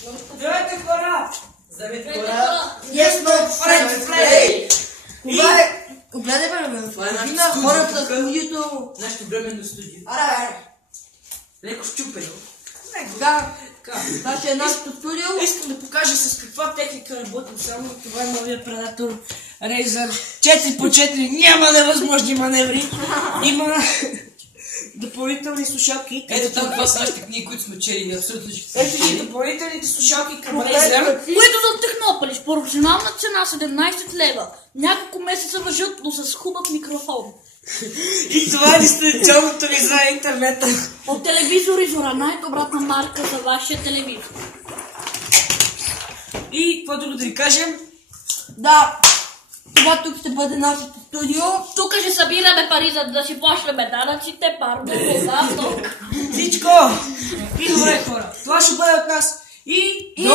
Здравейте, хора! Здравейте, хора! Yes, no friends play! Гледай, бе, Това е нашето на студио. хората в студиото. Нашето временно студио. Аре, Леко щупено. да, това ще е нашето студио. Искам да покажа с каква техника работим само. Това е новия Predator Razer 4x4. Няма невъзможни маневри. Има допълнителни слушалки. Ето там, това са нашите книги, които сме чели. Абсолютно ще Ето ги допълнителните слушалки към Razer. Които за Технополис, по професионална цена 17 лева. Няколко месеца въжат, но с хубав микрофон. И това е дистанционното ви за интернета. От телевизори Зора, най-добрата марка за вашия телевизор. И какво друго да ви кажем? Да, това тук ще бъде нашето студио. Тук ще събираме пари, за да си плащаме данъците, парно, вода, ток. Всичко! И добре, хора. Това ще бъде от нас. И До